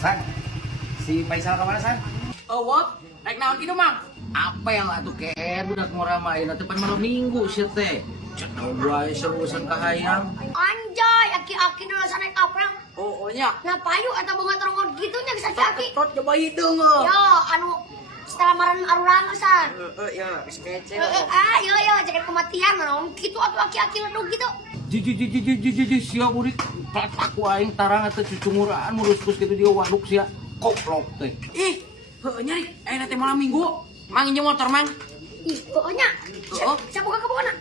San, si Faisal kemana San? Oh, what? Naik naon gitu, Mang? Apa yang atuh ker budak ngoramain atuh pan malam minggu sih teh. Cenah wae serusan kahayang. Anjay, aki-aki dulu sana naik apa? Oh, nya. Ngapain atau bunga terongkot gitu nya bisa aki? Tot coba hidung. Yo, anu setelah maran arurang san. Ya, bisa kece. Yo, jangan kematian naon gitu atuh aki-aki ledug gitu. Ji siap udik tak aing tarang atuh cucunguraan murus-kus gitu dia waduk sia. Koplok teh. Ih, nyari. Nanti malam minggu. Mang injem motor, Mang. Ih, pokoknya. Siapa buka kebona?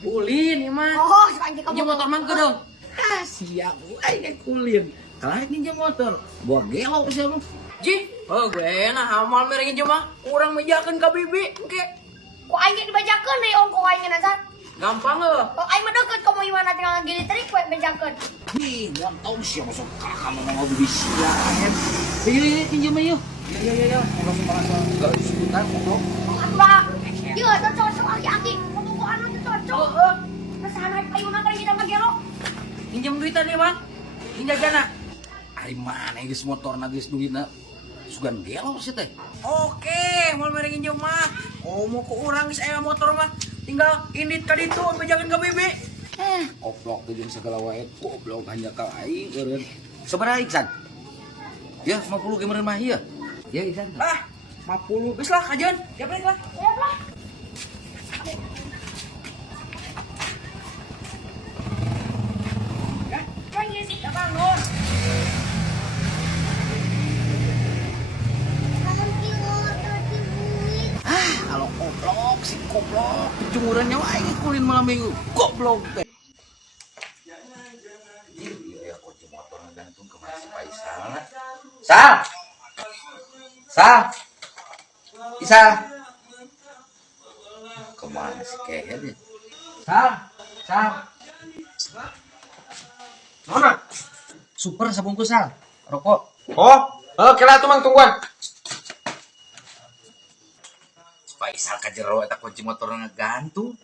Ulin, ya, Mang. Oh, si anjing kamu. Injem motor Mang ke dong. Siap aing kulin. Kalah ninja motor. Gua gelo sia lu. Ji, gue enak hamal mere injem mah. Kurang mejakeun ka bibi, engke. Kok aing dibajakeun deui ongko aing san? Gampang heuh. Oh, aing mah deket kamu gimana tinggal gini trik we bejakeun. Nih, gua tahu siapa sok kamu mau bisa ya. Yuk, pinjam ayo. Ya. Orang merasa enggak disebutan goblok. Mbak. Yo, cocok aki-aki. Ngomong anu cocok. Kesana naik payuna tadi kita mah gelo. Injem duitan nih, Mang. Injak jana. Ari mana geus motorna geus duitna sugan gelo sih teh. Oke, mau mere injem mah. Oh, mau ke urang geus aya motor mah. Tinggal indit ka ditu bejakeun ka bibi. Goblok teh jeung segala wae goblok hanya ka aing eureun. Sabaraha Iksan? Ya, 50 ge meureun mah ieu. Ya Iksan. 50 geus lah kajeun. Ya balik lah. Siap lah. Lagi ya bangun. Kalau goblok si goblok jumurannya wae kulin malam minggu. Goblok teh. Iya, kunci motor gantung ke Mas Faisal. Sal. Isa. Kemana si keher ya? Sal. Mana? Super sabungkus Sal. Rokok. Oke lah tuh Mang tungguan. Faisal ka jero eta kunci motor ngegantung.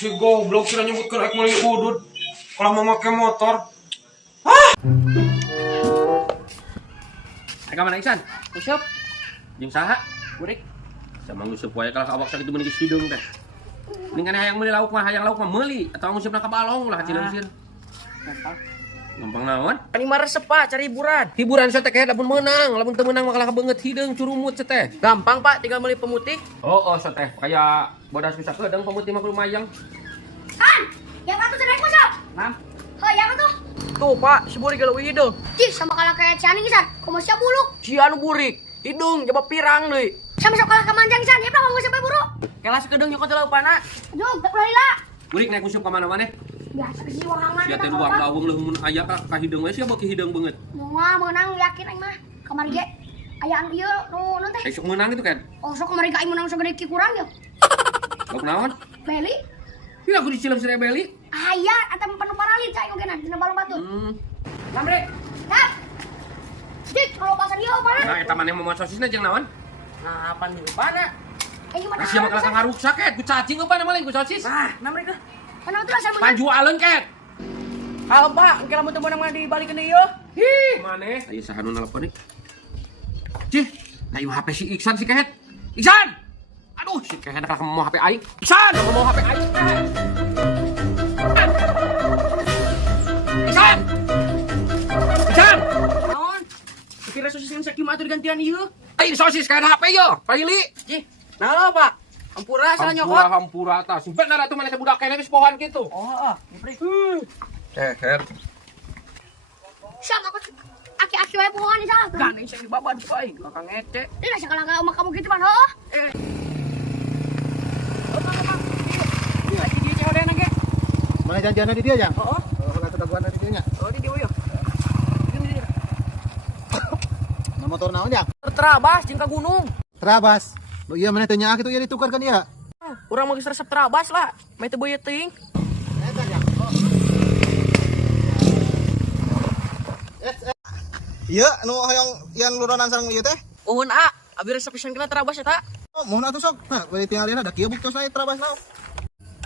Si goblok sudah nyebutkan ek meuli udud. Kalau mau pakai motor. Ka mana Iksan? Nguseup. Jeung saha? Burik. Sama nguseup wae kalau awak sakit meuni geus hidung teh. Ningan hayang meuli lauk mah meuli atau nguseup ka balong lah cileungseun. Gampang naon? Ani mah resep Pak, cari hiburan. Hiburan saya teh kayak lamun meunang, lamun teu meunang mah kalah beungeut hideung curumut teh teh. Gampang Pak, tinggal meuli pemutih. Oh, saya teh kayak bodas bisa keudang pemutih mah lumayan. Han, yang atuh naik masuk. Nah, Yang atuh. tuh Pak, si Burik galau hidung. Cih, sama kalah kayak Cianing san. Komo sia buluk. Si anu Burik, hidung coba pirang deui. Sama sok kalah kemanjang san. Ya kamu sampai buru. Kelas keudang nyokot laupana. Aduh, tak boleh lah. Burik naik musuh ka mana-mana. Biasa ke siwa hangan. Sia teh luang lawung leuh mun aya ka hidung we sia beuki hidung beungeut. Moal menang yakin aing mah. Kamari ge aya anu ieu nu teh. Esuk meunang itu kan. Oh, sok kamari ge aing menang sagede ki kurang ya. Lauk naon? Beli. Ini aku dicileum si Rebeli. Aya eta penuh paralit cai oge dina balong batu. Lamre. Dah. Dik, kalau pasan ieu apa? Nah, eta maneh mau sosisna jeung naon? Nah, pan di upana. Ayo mana? Sia mah kalah ngaruksak ket, ku cacing upana maling ku sosis. Nah, namre ke. Kenapa tuh rasa Panju aleun ket. Halo Pak, engke lamun teu meunang mah dibalikeun deui yeuh. Hi, maneh. Aya saha nu nelpon nih? Cih, nah ieu HP si Iksan si Kehet. Iksan! Aduh, si Kehet kalah mau HP aing. Iksan, mau HP aing. Iksan! Naon? Kira sosis yang sakieu mah atuh digantian ieu. Aing sosis kayak HP yo, Paili. Cih, naon Pak? Hampura salah nyokot. Hampura tah. Sumpah na atuh maneh budak kene geus pohoan kitu. Oh, ngepri. Kehet. siapa aku aki-aki wae pohon di sana. Gandeng saya di babat ku aing, kakang ngece. Ini nasi kalau nggak kamu gitu man, oh. Mana janjiannya di dia ya? Oh, Kalau sudah gua di dia nya. di dia yo. Nah, motor naon ya? Terabas jeung ka gunung. Terabas. Lo iya mana tanya gitu ya ditukarkan ya? Urang mau resep terabas lah. Mai teu beuyeut teuing. Iya, anu hoyong yang luronan sareng ieu teh. Uhun A, abi resep pisan kena terabas eta. Oh, mohon atuh sok. Nah, bari tingalina da kieu buktos saya terabas naon.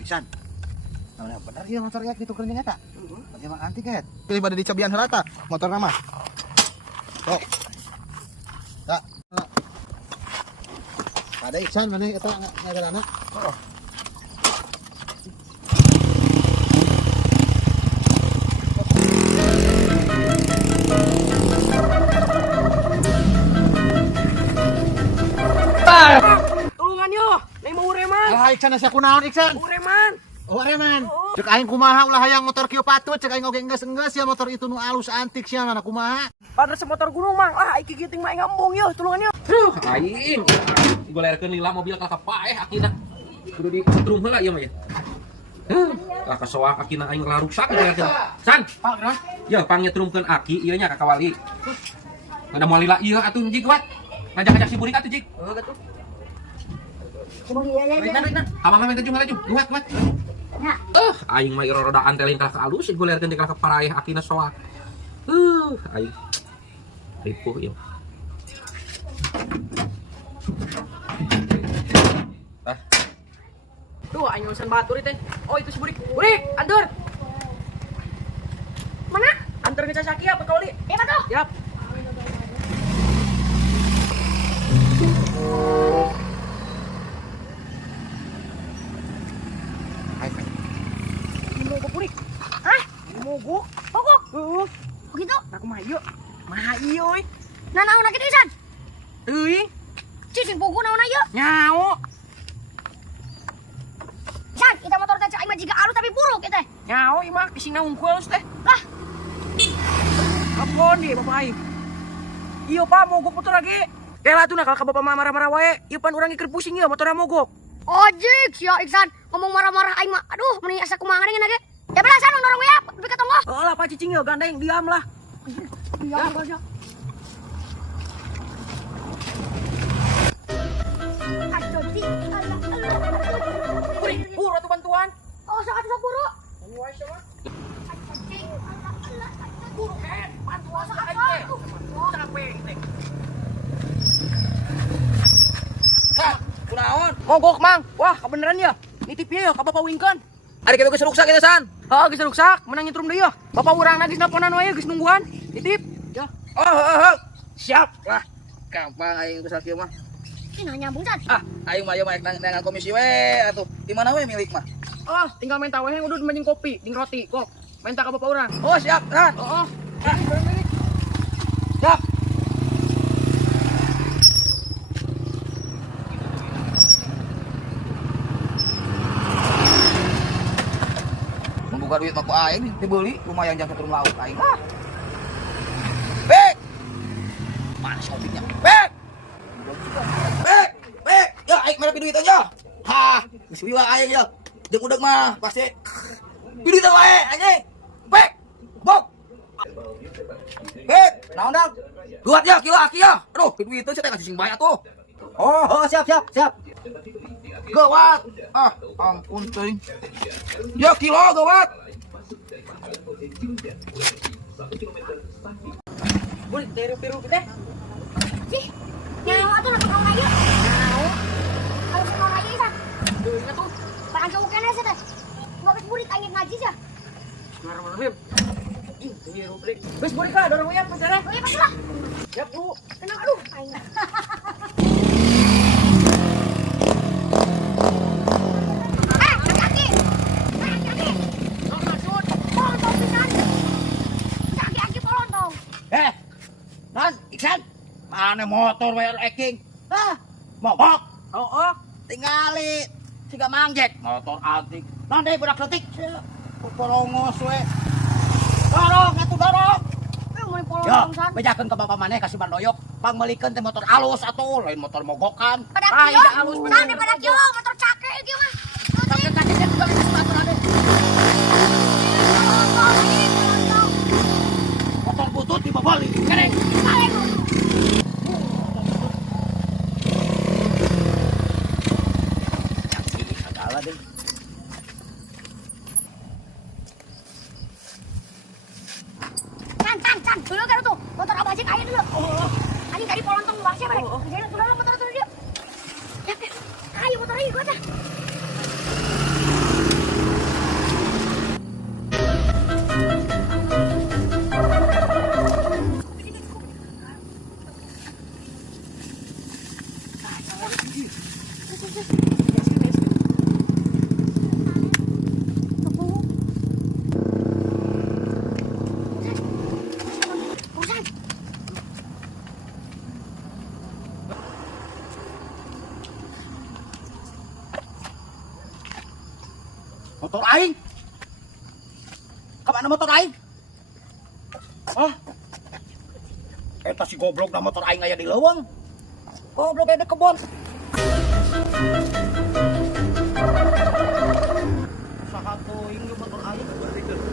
Pisan. Nah, benar ieu motor yak ditukeun jeung eta. Pakai mang antik et. Pilih bade dicabian heula ta motor nama. Sok. Da. Ada Iksan mana eta ngaranna? Oh. Tulungan yo, nai mau ureman. Alah Iksan asa kunaon Iksan? Ureman. Oh, Reman. Cek aing kumaha ulah hayang motor kieu patut, cek aing oge enggeus ya motor itu nu alus antik sia mana kumaha. Padahal semotor gunung mang. Ah, iki giting mah ngambung yo, tulungan yo. Aing. Golerkeun lila mobil ka paeh akina. Kudu ditrum heula ieu mah ya. Lah kasoak akina aing lah rusak golerkeun. San, Pak, kenapa? Ya pangetrumkeun aki ieu nya ka kawali. Kada moal lila ieu atuh jig wat. Ngajak-ngajak si burik atuh jig. Heeh, gatuh. Bener. Abang minta jung laju. Kuat. Ya. Aing mah irorodaan telin ka alus golerkeun di ka paraeh akina soak. Aing. Ripuh ieu. Tuh, aing urusan batur teh. Oh, itu si Burik. Burik, antur. Mana? Antar ke Sasaki ya, Kawali. Iya betul. Yap. Mogok Burik. Hah? Mogok. Pokok. Begitu? Aku mah ieu. Mah ieu euy. Nah, naon kitu Isan? Teuing. Cicing pugu naon ieu? Nyao. San, kita motor teh aing mah jiga alus tapi buruk ieu teh. Nyao ieu mah kising unggul teh. Lah, Apon di bapak aing. Ieu Pak mogok motor lagi. Kela tuh nakal ka bapak mah marah-marah wae. Ieu pan urang ikir pusing ieu motorna mogok. ojek sia Iksan ngomong marah-marah aing mah. Aduh, meni asa kumaha geuning ge. Ya belah san dorong we ya, tapi ka tonggo. Heeh lah Pak cicing ieu gandeng diam lah. Iya, aja. Aduh, di. Burik, pur atuh bantuan. Oh, sangat sok buru. Ini wae sama. Anjing. Buru bantuan sa aing teh. Capek teh. Hah, kunaon? Mogok, Mang. Wah, kebeneran ya. Nitip ieu ka Bapak Wingkeun. Ari kitu geus ruksak kita San. Heeh, geus ruksak, menang nyetrum deui ya. Bapak urang geus naponan wae geus nungguan. Nitip. Ya. Oh. Siap. Lah, gampang aing geus kieu mah. Ini nyambung San. Ah, aing mah maek nang komisi we atuh. Di mana we milik mah? Oh, tinggal minta we udud menjing kopi, jeung roti, kok. Minta ka Bapak urang. Oh, siap, San. Heeh. Siap. Membuka duit aku aing dibeli lumayan jang keturun lauk aing. Bek. Mana shoppingnya? Bek. Ya aing mere duit aja. Hah, geus wiwa aing ya. Jeung udeg mah pasti. Duit wae anjing. Bek. Bok. Bek, naon dang? Duat ya kilo aki ya. Aduh, duit teh saya kasih sing bae atuh. Oh, siap. Gawat. Ah, ampun teuing. Ya kilo gawat. Boleh tiru-tiru teh. Sih. Nyawa tuh nak kau aja. Mau. Kalau sama aja Isan. Deui tuh. Parang jauh kene sih teh. Bagus burik aing ngaji sih. Mana Bim? Ini rubrik. Bes boleh kah dorong ya pacarnya? Oh iya pasti lah. Yap, Bu. Tenang aduh aing. Hati-hati. Hati-hati. Polong tong pisan. Hati-hati polong tong. Nan, Iksan. Mana motor wae eking? Hah? Mogok. Oh. Tingali. Siga mangjek motor antik. Nanti budak letik. Porongos we. Dorong atuh dorong. Mau polong Ya, tong San. bejakeun ka bapak maneh kasih bandoyok. Pangmelikeun teh motor alus atuh, lain motor mogokan. Pada Ah, kio. iya, halus bener. San pada kio motor cake kieu mah. Tapi kadang juga bisa sepatu ade. Motor butut diboboli. Kene. Urusan. Motor aing. Kamana motor aing? Hah? Eta si goblok na motor aing aya di leuweung. Goblok aya di kebon. Saha teuing ge motor aing balik deui.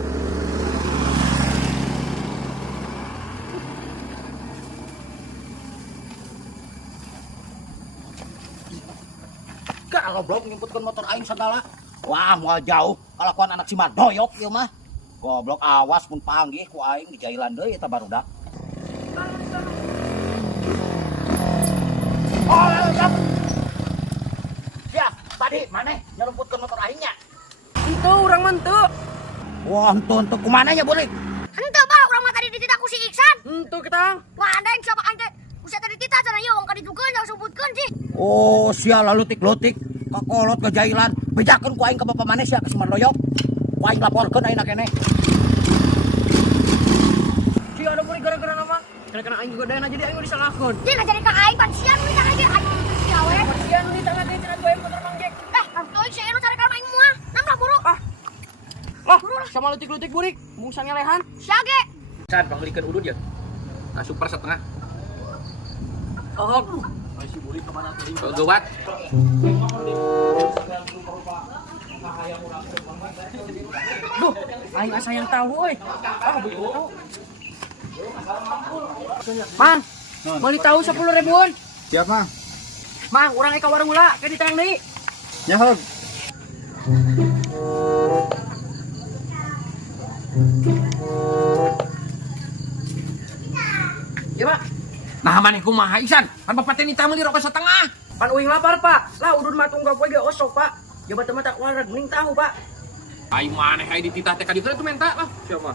Ka goblok ngimputkeun motor aing segala. Wah, moal jauh kalakuan anak si Madoyok ieu mah. Goblok awas mun panggih ku aing di jailan deui eta barudak. Oh, ya, tadi maneh nyelemputkeun motor aingnya. Itu orang mantu. Wah, henteu kumaneh nya beurik. Henteu bah, urang mah tadi ditita ku si Iksan. Itu kita. Wah, andeng siapa ante? Usia tadi ditita cenah ieu wong kadidukeun yang sebutkeun sih. Oh, sia lalutik-lutik kakolot ke jailan. Bejakeun ku aing ka Bapak Manes ya ka si Madoyok. Ku aing laporkeun ayeuna keneh. Si ada buri gara-gara nama. Karena aing juga dana jadi aing mau disalahkeun. Dia jadi ka aing pansian nu ditang aja aing siawe. Sian di tangan dia cenah gue motor mangjek. Euy si anu cari ka aing moal. Nambah buru. Lah, sama letik-letik burik, mungsang lehan. Siage. San panglikeun udud ya. Ka super setengah. Oh, Gawat. duh, aing asa yang tahu euy. Begitu tahu. Mang, mau tahu 10 ribuan? Siap, Mang. Mang, urang eka warung heula, ke ditayang deui. Ya, Heg. Ya, Pak. Nah maneh kumaha Isan? Kan bapak teh nita meuli rokok setengah. Pan uing lapar, Pak. Lah udun mah tunggak poe ge osok, Pak. Jabat mata wareg mending tahu, Pak. Ai maneh ai dititah teh ka dieu tuh menta lah. Siapa?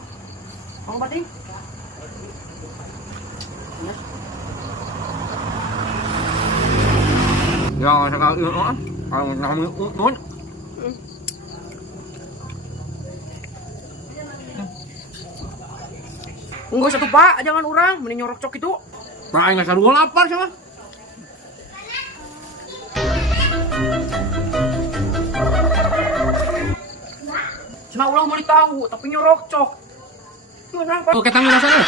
Mang Bating. Ya sekali heeh. Kalau nang mun Enggak satu, Pak. Jangan urang, mending nyorok cok itu. Pak aing sarua lapar sama. Cenah ulah mau tahu, tapi nyorok cok. Mana, Pak? Tuh kita ngirasain.